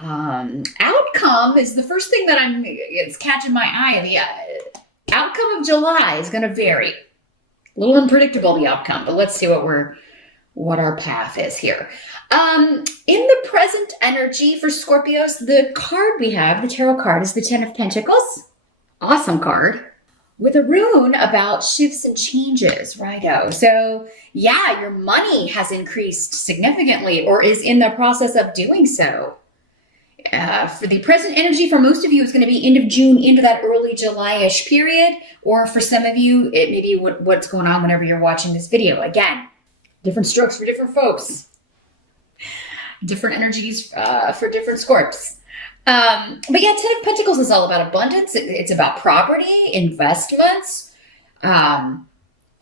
Outcome is the first thing that it's catching my eye. The outcome of July is going to vary. A little unpredictable, the outcome, but let's see what our path is here. In the present energy for Scorpios, the card we have, the tarot card, is the Ten of Pentacles. Awesome card. With a rune about shifts and changes, righto. So yeah, your money has increased significantly or is in the process of doing so. For the present energy, for most of you, it's going to be end of June into that early July-ish period. Or for some of you, it may be what's going on whenever you're watching this video. Again, different strokes for different folks. Different energies for different Scorps. But yeah, Ten of Pentacles is all about abundance. It's about property, investments, and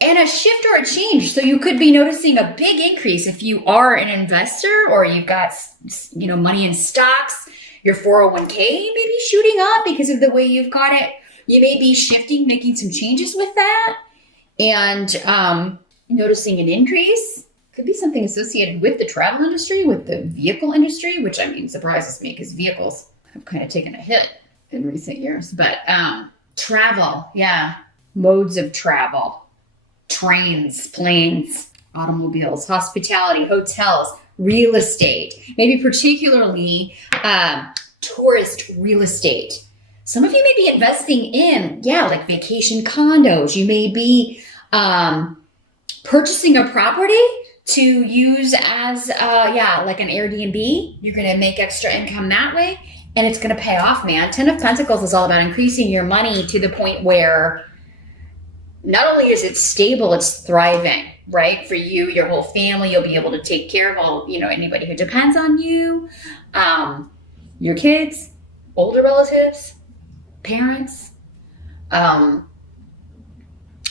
a shift or a change. So you could be noticing a big increase if you are an investor or you've got, money in stocks. Your 401k may be shooting up because of the way you've got it. You may be shifting, making some changes with that, and noticing an increase. Could be something associated with the travel industry, with the vehicle industry, which surprises me because vehicles have kind of taken a hit in recent years. But travel, yeah, modes of travel, trains, planes, automobiles, hospitality, hotels, real estate, maybe particularly tourist real estate. Some of you may be investing in, like vacation condos. You may be purchasing a property to use as, like an Airbnb. You're going to make extra income that way, and it's going to pay off, man. Ten of Pentacles is all about increasing your money to the point where not only is it stable, it's thriving, right? For you, your whole family, you'll be able to take care of all, anybody who depends on you, your kids, older relatives, parents.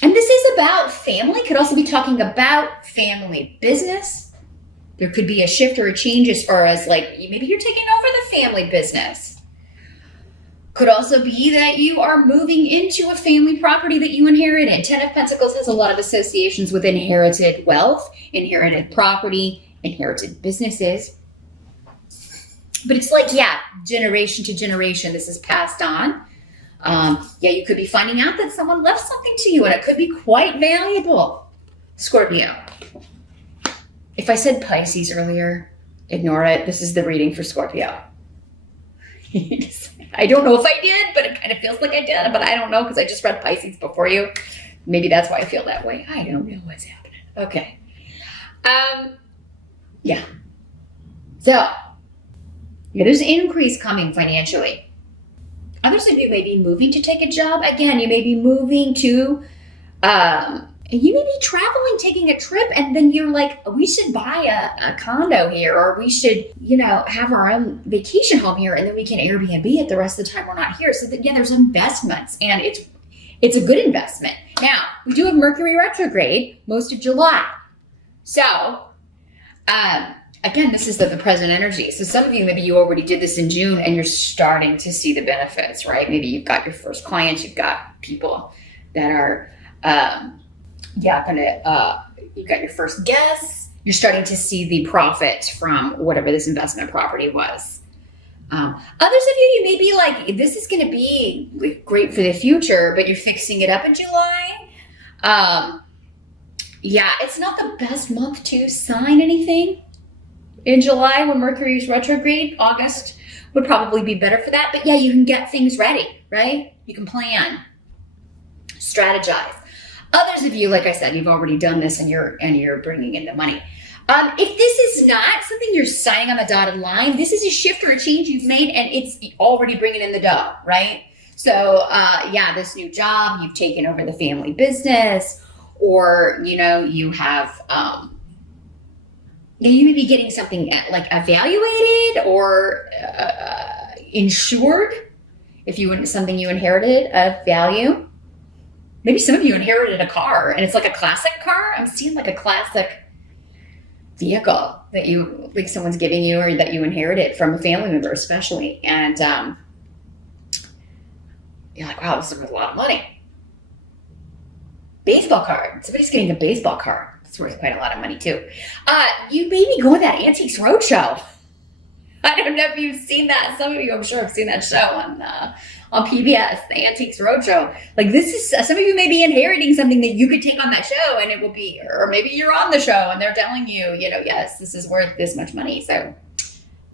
And this is about family. Could also be talking about family business. There could be a shift or a change as far as maybe you're taking over the family business. Could also be that you are moving into a family property that you inherited. Ten of Pentacles has a lot of associations with inherited wealth, inherited property, inherited businesses. But it's generation to generation, this is passed on. You could be finding out that someone left something to you, and it could be quite valuable, Scorpio. If I said Pisces earlier, ignore it. This is the reading for Scorpio. I don't know if I did, but it kind of feels like I did, but I don't know because I just read Pisces before you. Maybe that's why I feel that way. I don't know what's happening. Okay. So, there's an increase coming financially. Others of you may be moving to take a job. Again, you may be moving to, you may be traveling, taking a trip, and then you're like, we should buy a condo here, or we should, have our own vacation home here, and then we can Airbnb it the rest of the time we're not here. So that, there's investments, and it's a good investment. Now, we do have Mercury retrograde most of July. So, again, this is the present energy. So some of you, maybe you already did this in June and you're starting to see the benefits, right? Maybe you've got your first clients, you've got people that are, you've got your first guests. You're starting to see the profit from whatever this investment property was. Others of you may be like, this is going to be great for the future, but you're fixing it up in July. It's not the best month to sign anything. In July, when Mercury's retrograde, August would probably be better for that. But you can get things ready, right? You can plan, strategize. Others of you, like I said, you've already done this and you're bringing in the money. If this is not something you're signing on the dotted line, this is a shift or a change you've made and it's already bringing in the dough, right? So, this new job, you've taken over the family business, or, you have... you may be getting something evaluated or insured if something you inherited of value. Maybe some of you inherited a car and it's like a classic car. I'm seeing a classic vehicle that someone's giving you or that you inherited from a family member especially. And you're like, wow, this is worth a lot of money. Baseball card. Somebody's getting a baseball card. It's worth quite a lot of money too. You may be going to that Antiques Roadshow. I don't know if you've seen that. Some of you, I'm sure, have seen that show on PBS, the Antiques Roadshow. Like this is, some of you may be inheriting something that you could take on that show, and it will be, or maybe you're on the show and they're telling you, yes, this is worth this much money. So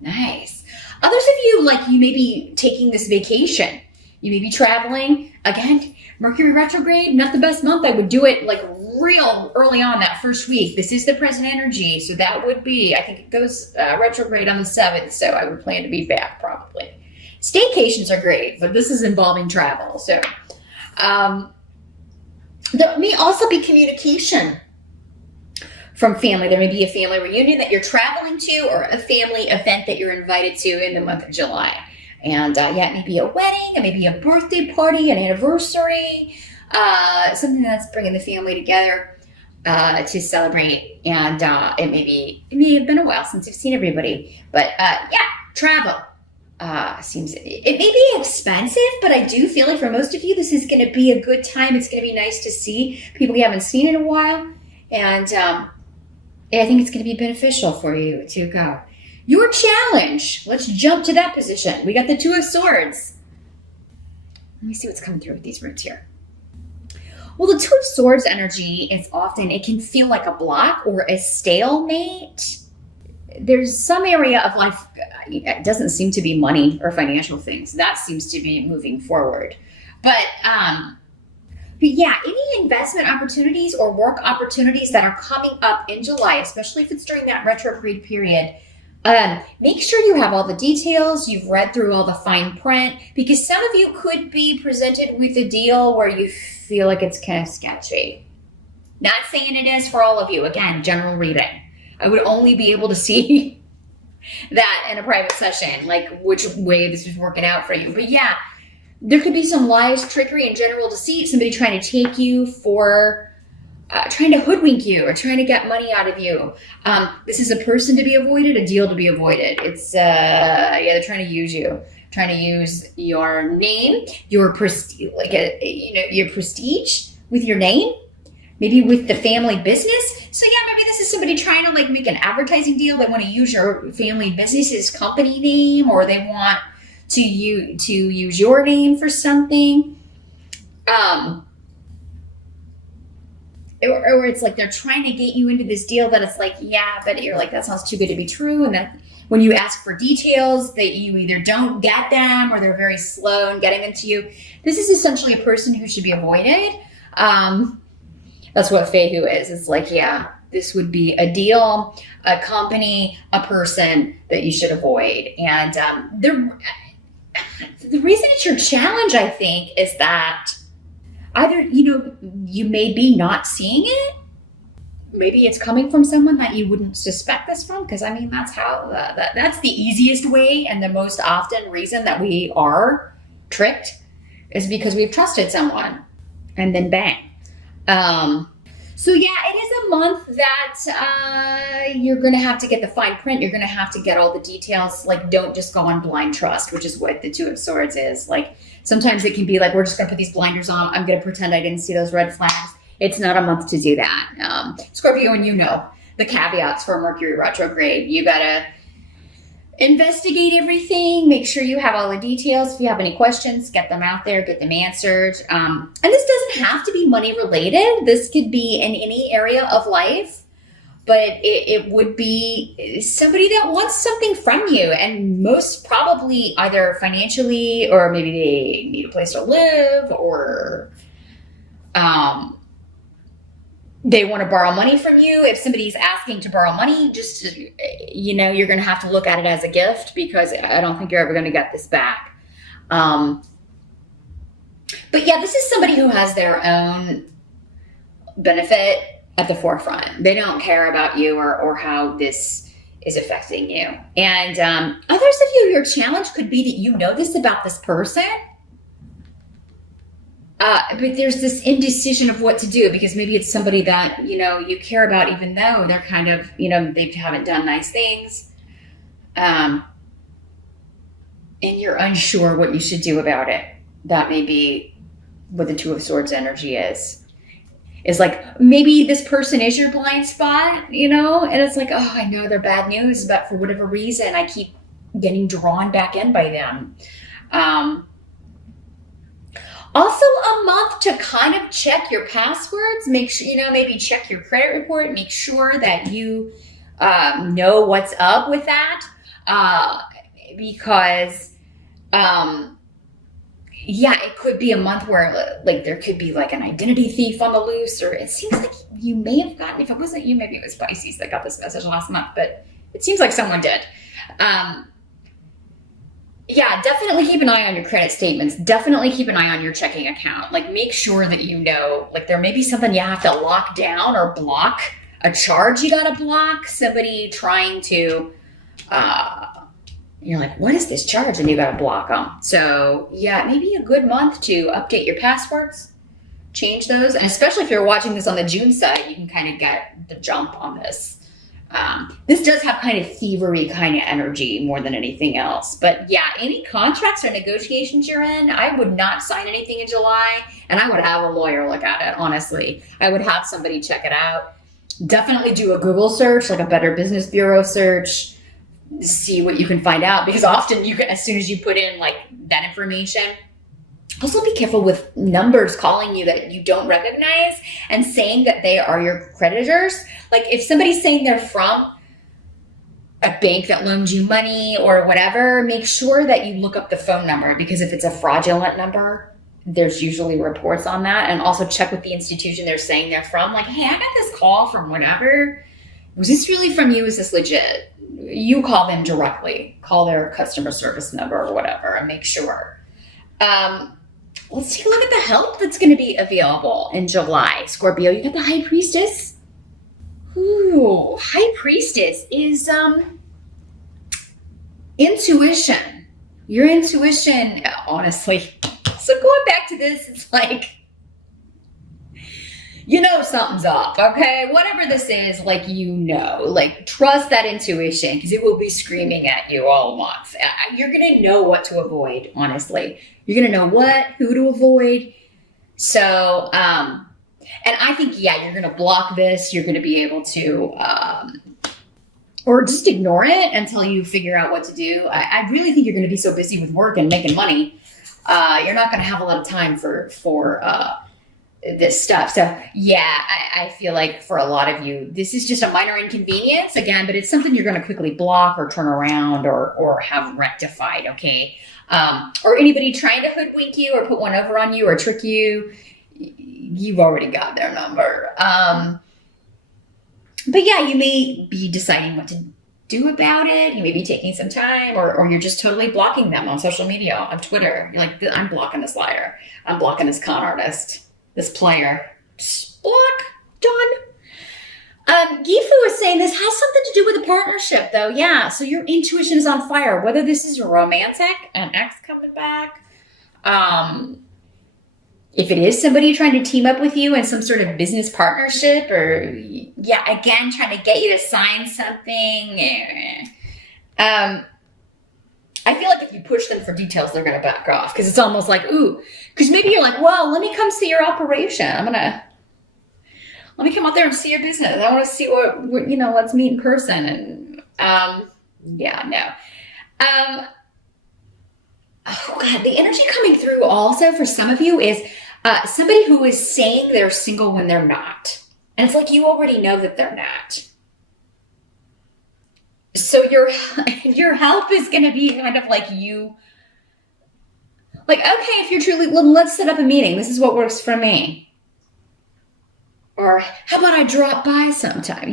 nice. Others of you, like you may be taking this vacation. You may be traveling. Again, Mercury retrograde, not the best month. I would do it like real early on that first week. This is the present energy. So that would be, I think it goes retrograde on the 7th. So I would plan to be back probably. Staycations are great, but this is involving travel. So there may also be communication from family. There may be a family reunion that you're traveling to, or a family event that you're invited to in the month of July. And it may be a wedding, it may be a birthday party, an anniversary, something that's bringing the family together to celebrate. And it may have been a while since you've seen everybody, but travel seems, it may be expensive, but I do feel like for most of you, this is going to be a good time. It's going to be nice to see people you haven't seen in a while, and I think it's going to be beneficial for you to go. Your challenge. Let's jump to that position. We got the Two of Swords. Let me see what's coming through with these roots here. Well, the Two of Swords energy is often, it can feel like a block or a stalemate. There's some area of life, it doesn't seem to be money or financial things. That seems to be moving forward. But yeah, any investment opportunities or work opportunities that are coming up in July, especially if it's during that retrograde period, make sure you have all the details, you've read through all the fine print, because some of you could be presented with a deal where you feel like it's kind of sketchy. Not saying it is for all of you. Again, general reading. I would only be able to see that in a private session, like which way this is working out for you. But yeah, there could be some lies, trickery, and general deceit, somebody trying to take you for trying to hoodwink you or trying to get money out of you. This is a person to be avoided, a deal to be avoided. It's, they're trying to use you, trying to use your name, your prestige, your prestige with your name, maybe with the family business. So yeah, maybe this is somebody trying to like make an advertising deal. They want to use your family business's company name, or they want to use your name for something. Or it's like they're trying to get you into this deal that it's like, yeah, but you're like, that sounds too good to be true. And that when you ask for details, that you either don't get them or they're very slow in getting them to you. This is essentially a person who should be avoided. That's what Fehu is. It's like, yeah, this would be a deal, a company, a person that you should avoid. And the reason it's your challenge, I think, is that either, you may be not seeing it. Maybe it's coming from someone that you wouldn't suspect this from. Because, I mean, that's how, that's the easiest way and the most often reason that we are tricked is because we've trusted someone and then bang. So yeah, it is a month that you're going to have to get the fine print. You're going to have to get all the details. Like, don't just go on blind trust, which is what the Two of Swords is. Like, sometimes it can be like, we're just going to put these blinders on. I'm going to pretend I didn't see those red flags. It's not a month to do that. Scorpio, and the caveats for Mercury retrograde. You got to investigate everything. Make sure you have all the details. If you have any questions, get them out there, get them answered. And this doesn't have to be money related. This could be in any area of life, but it would be somebody that wants something from you, and most probably either financially, or maybe they need a place to live, or they want to borrow money from you. If somebody's asking to borrow money, just, you're going to have to look at it as a gift, because I don't think you're ever going to get this back. But yeah, this is somebody who has their own benefit at the forefront. They don't care about you or how this is affecting you. And others of you, your challenge could be that you know this about this person, but there's this indecision of what to do, because maybe it's somebody that, you care about, even though they're kind of, they haven't done nice things. And you're unsure what you should do about it. That may be what the Two of Swords energy is. It's like, maybe this person is your blind spot, and it's like, oh, I know they're bad news, but for whatever reason, I keep getting drawn back in by them. Also, a month to kind of check your passwords. Make sure, maybe check your credit report. Make sure that you know what's up with that. Because, it could be a month where, like, there could be, like, an identity thief on the loose, or it seems like you may have gotten, if it wasn't you, maybe it was Pisces that got this message last month, but it seems like someone did. Definitely keep an eye on your credit statements. Definitely keep an eye on your checking account. Like, make sure that like, there may be something you have to lock down or block, a charge you gotta block, somebody trying to, you're like, what is this charge? And you gotta block them. So maybe a good month to update your passwords, change those. And especially if you're watching this on the June side, you can kind of get the jump on this. This does have kind of thievery kind of energy more than anything else. But any contracts or negotiations you're in, I would not sign anything in July. And I would have a lawyer look at it, honestly. I would have somebody check it out. Definitely do a Google search, like a Better Business Bureau search. See what you can find out. Because often you can, as soon as you put in like that information, also be careful with numbers calling you that you don't recognize and saying that they are your creditors. Like if somebody's saying they're from a bank that loaned you money or whatever, make sure that you look up the phone number, because if it's a fraudulent number, there's usually reports on that. And also check with the institution they're saying they're from. Like, hey, I got this call from whatever. Was this really from you? Is this legit? You call them directly. Call their customer service number or whatever and make sure. Let's take a look at the help that's going to be available in July. Scorpio, you got the High Priestess. Ooh, High Priestess is intuition. Your intuition, honestly. So going back to this, it's like, something's up, okay? Whatever this is, like, like, trust that intuition, because it will be screaming at you all month. You're going to know what to avoid, honestly. You're going to know who to avoid. So, and I think, you're going to block this. You're going to be able to, or just ignore it until you figure out what to do. I really think you're going to be so busy with work and making money. You're not going to have a lot of time for this stuff. So I feel like for a lot of you, this is just a minor inconvenience again, but it's something you're going to quickly block or turn around or have rectified. Okay. Or anybody trying to hoodwink you or put one over on you or trick you, you've already got their number. But you may be deciding what to do about it. You may be taking some time, or you're just totally blocking them on social media, on Twitter. You're like, I'm blocking this liar. I'm blocking this con artist. This player. Just block. Done. Gifu is saying this has something to do with a partnership, though. Yeah, so your intuition is on fire. Whether this is romantic, an ex coming back, if it is somebody trying to team up with you in some sort of business partnership, or, again, trying to get you to sign something. I feel like if you push them for details, they're going to back off, because it's almost like, because maybe you're like, well, let me come see your operation. Let me come out there and see your business. I want to see what let's meet in person. And, no. Oh God, the energy coming through also for some of you is somebody who is saying they're single when they're not. And it's like, you already know that they're not. So your help is going to be kind of like you, like, okay, if you're truly, let's set up a meeting. This is what works for me. Or how about I drop by sometime,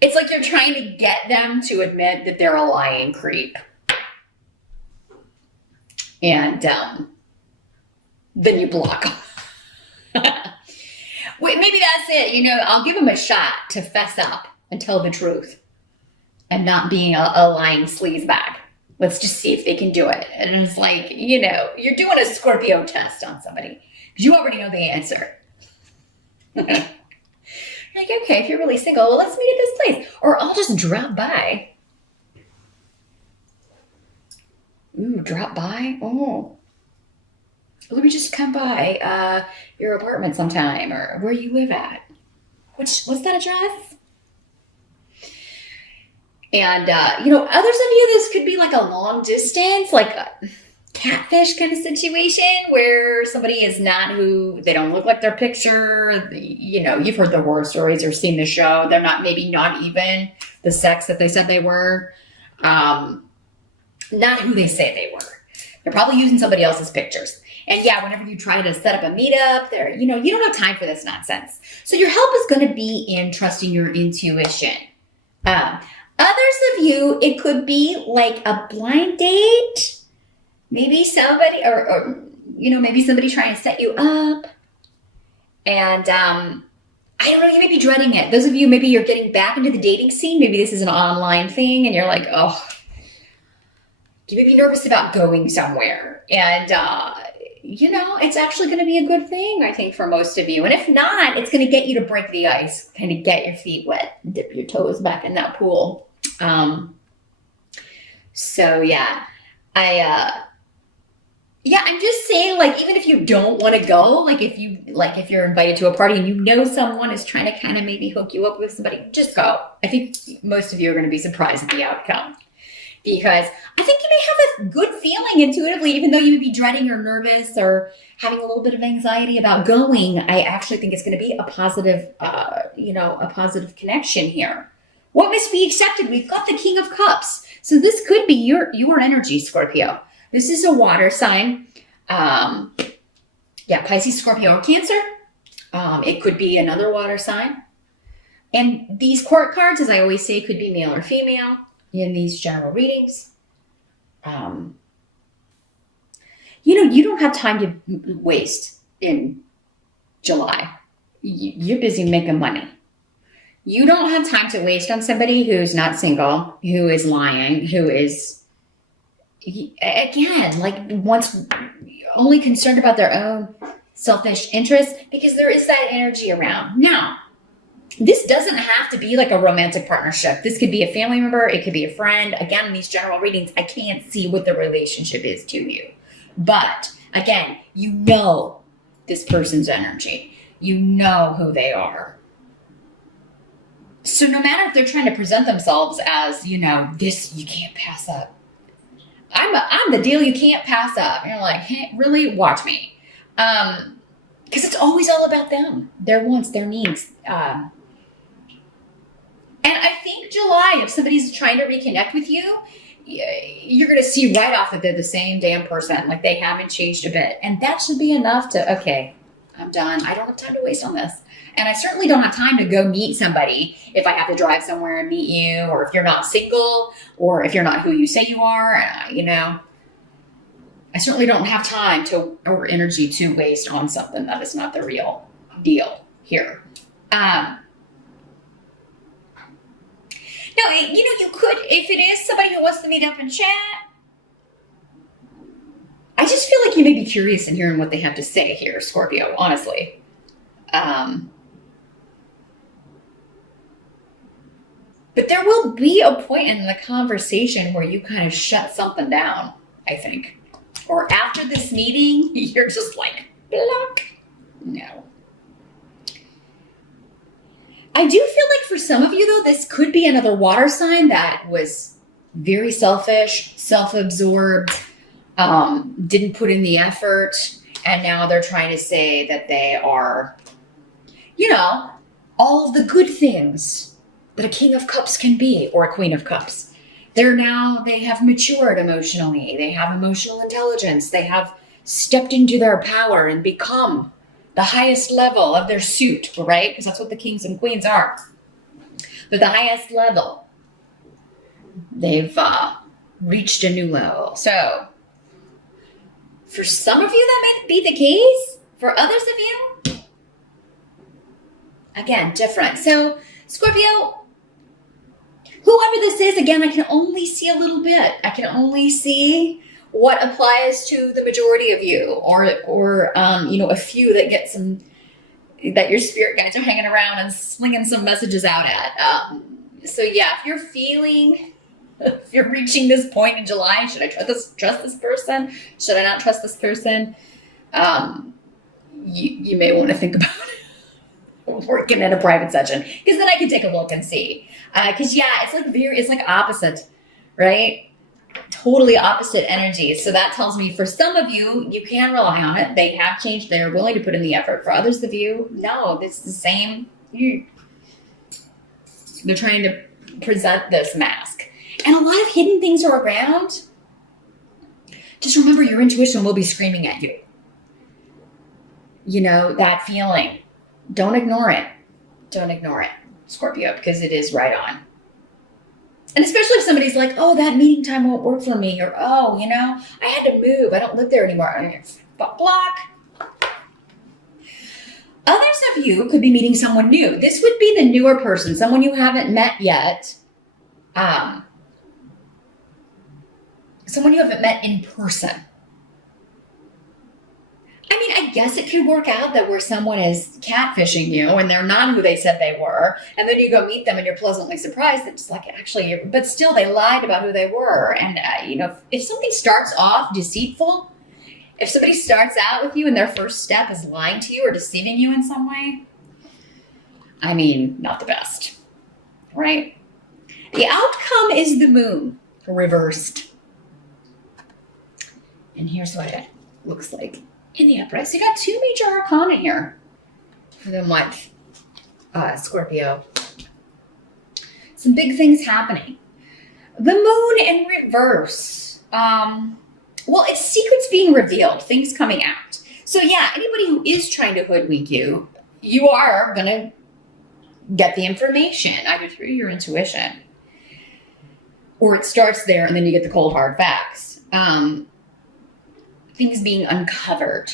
It's like you're trying to get them to admit that they're a lying creep. And then you block them. Wait, maybe that's it. I'll give them a shot to fess up and tell the truth. And not being a lying sleazebag. Let's just see if they can do it. And it's like, you're doing a Scorpio test on somebody, because you already know the answer. You're like, okay, if you're really single, well, let's meet at this place. Or I'll just drop by. Ooh, drop by? Oh. Let me just come by your apartment sometime, or where you live at. What's that address? And, others of you, this could be like a long distance, like a catfish kind of situation where somebody is not who they don't look like their picture. You've heard the horror stories or seen the show. They're maybe not even the sex that they said they were. Not who they say they were. They're probably using somebody else's pictures. And yeah, whenever you try to set up a meetup, you don't have time for this nonsense. So your help is going to be in trusting your intuition. Others of you, it could be like a blind date. Maybe somebody, or maybe somebody trying to set you up. And I don't know, you may be dreading it. Those of you, maybe you're getting back into the dating scene. Maybe this is an online thing and you're like, oh, you may be nervous about going somewhere. And, it's actually going to be a good thing, I think, for most of you. And if not, it's going to get you to break the ice, kind of get your feet wet, dip your toes back in that pool. So yeah, I'm just saying, like, even if you don't want to go, if you're invited to a party and someone is trying to kind of maybe hook you up with somebody, just go. I think most of you are going to be surprised at the outcome. Because I think you may have a good feeling intuitively, even though you may be dreading or nervous or having a little bit of anxiety about going. I actually think it's going to be a positive, a positive connection here. What must be accepted? We've got the King of Cups. So this could be your energy, Scorpio. This is a water sign. Pisces, Scorpio, or Cancer. It could be another water sign. And these court cards, as I always say, could be male or female in these general readings. You don't have time to waste in July. You're busy making money. You don't have time to waste on somebody who's not single, who is lying, who is, again, once only concerned about their own selfish interests, because there is that energy around. Now, this doesn't have to be like a romantic partnership. This could be a family member. It could be a friend. Again, in these general readings, I can't see what the relationship is to you. But again, this person's energy. You know who they are. So no matter if they're trying to present themselves as, this you can't pass up. I'm the deal you can't pass up. And you're like, hey, really? Watch me. Because it's always all about them, their wants, their needs. And I think July, if somebody's trying to reconnect with you, you're going to see right off that they're the same damn person. Like, they haven't changed a bit. And that should be enough to, okay, I'm done. I don't have time to waste on this. And I certainly don't have time to go meet somebody if I have to drive somewhere and meet you, or if you're not single, or if you're not who you say you are. I certainly don't have time or energy to waste on something that is not the real deal here. Now, you could, if it is somebody who wants to meet up and chat, I just feel like you may be curious in hearing what they have to say here, Scorpio, honestly. But there will be a point in the conversation where you kind of shut something down, I think. Or after this meeting, you're just like, block. No. I do feel like for some of you, though, this could be another water sign that was very selfish, self-absorbed, didn't put in the effort, and now they're trying to say that they are, all of the good things that a King of Cups can be, or a Queen of Cups. They have matured emotionally. They have emotional intelligence. They have stepped into their power and become the highest level of their suit, right? Because that's what the kings and queens are. They're the highest level. They've reached a new level. So for some of you, that might be the case. For others of you, again, different. So Scorpio, whoever this is, again, I can only see a little bit. I can only see what applies to the majority of you, or a few that that your spirit guides are hanging around and slinging some messages out at. So yeah, if you're reaching this point in July, should I trust this person? Should I not trust this person? You may want to think about it. Working in a private session, because then I can take a look and see. Because yeah, it's like opposite, right? Totally opposite energies. So that tells me for some of you, you can rely on it. They have changed. They're willing to put in the effort. For others of you, no, it's the same. They're trying to present this mask. And a lot of hidden things are around. Just remember, your intuition will be screaming at you. You know, that feeling. Don't ignore it. Don't ignore it, Scorpio, because it is right on. And especially if somebody's like, oh, that meeting time won't work for me. Or, oh, you know, I had to move. I don't live there anymore. Block. Others of you could be meeting someone new. This would be the newer person, someone you haven't met yet. Someone you haven't met in person. I mean, I guess it could work out that where someone is catfishing you and they're not who they said they were, and then you go meet them and you're pleasantly surprised that it's like, actually, but still they lied about who they were. And, you know, if something starts off deceitful, if somebody starts out with you and their first step is lying to you or deceiving you in some way, I mean, not the best, right? The outcome is the moon reversed. And here's what it looks like in the upright. So you got two major arcana here for the month, Scorpio. Some big things happening. The moon in reverse. Well, it's secrets being revealed, things coming out. So yeah, anybody who is trying to hoodwink you, you are going to get the information either through your intuition, or it starts there and then you get the cold hard facts. Things being uncovered,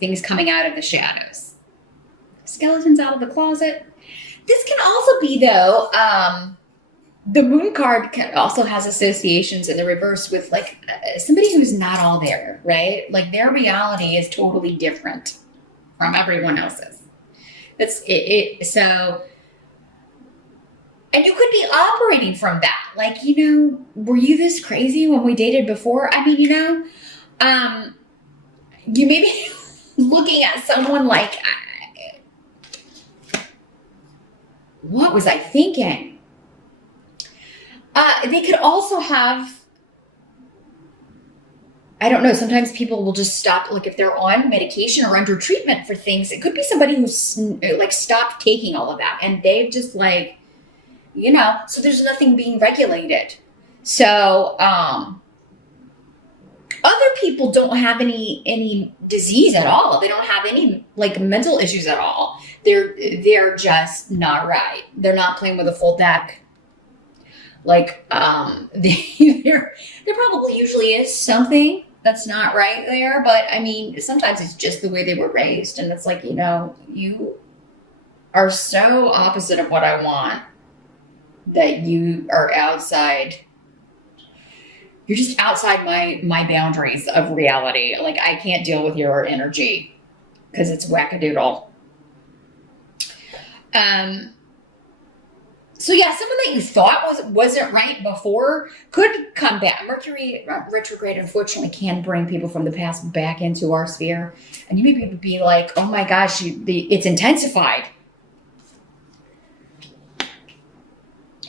things coming out of the shadows, skeletons out of the closet. This can also be, though, the moon card also has associations in the reverse with like somebody who's not all there, right? Like their reality is totally different from everyone else's. That's it. So, and you could be operating from that. Like, you know, were you this crazy when we dated before? I mean, you know, you may be looking at someone like, what was I thinking? They could also have, I don't know, sometimes people will just stop, like if they're on medication or under treatment for things, it could be somebody who's like stopped taking all of that and they've just like, you know, so there's nothing being regulated. So, other people don't have any disease at all. They don't have any like mental issues at all. They're just not right. They're not playing with a full deck. Like there probably usually is something that's not right there, but I mean sometimes it's just the way they were raised, and it's like, you know, you are so opposite of what I want that you are outside. You're just outside my boundaries of reality. Like, I can't deal with your energy because it's wackadoodle. So yeah, someone that you thought wasn't right before could come back. Mercury retrograde, unfortunately, can bring people from the past back into our sphere. And you may be like, oh my gosh, it's intensified.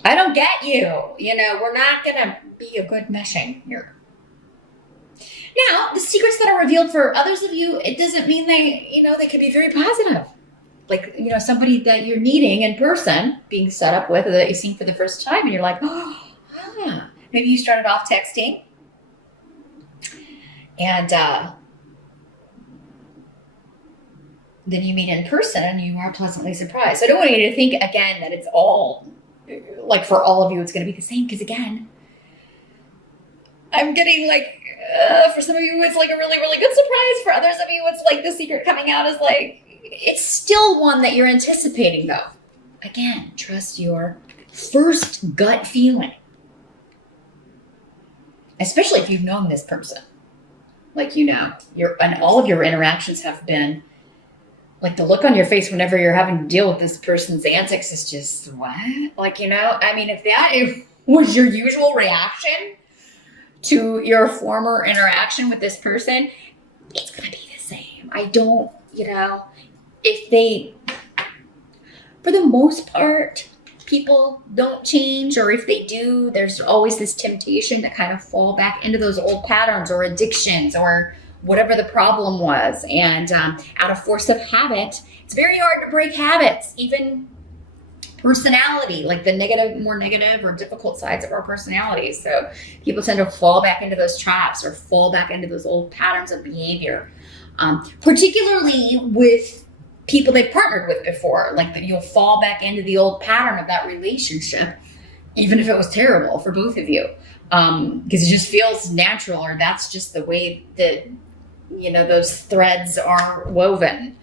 I don't get you. You know, we're not going to be a good meshing here. Now, the secrets that are revealed for others of you, it doesn't mean they could be very positive. Like, you know, somebody that you're meeting in person, being set up with, or that you're seeing for the first time, and you're like, maybe you started off texting. And then you meet in person and you are pleasantly surprised. So I don't want you to think, again, that it's all, like for all of you, it's going to be the same. Because again, I'm getting like, for some of you, it's like a really, really good surprise. For others of you, it's like the secret coming out is like, it's still one that you're anticipating though. Again, trust your first gut feeling. Especially if you've known this person. Like, you know, and all of your interactions have been, like the look on your face whenever you're having to deal with this person's antics is just, what? Like, you know, I mean, if that was your usual reaction to your former interaction with this person, it's going to be the same. I don't, you know, if they, for the most part, people don't change, or if they do, there's always this temptation to kind of fall back into those old patterns or addictions or whatever the problem was. And out of force of habit, it's very hard to break habits, even personality, like the negative, more negative or difficult sides of our personalities. So people tend to fall back into those traps or fall back into those old patterns of behavior, particularly with people they've partnered with before. Like that, you'll fall back into the old pattern of that relationship, even if it was terrible for both of you, because it just feels natural, or that's just the way that, you know, those threads are woven.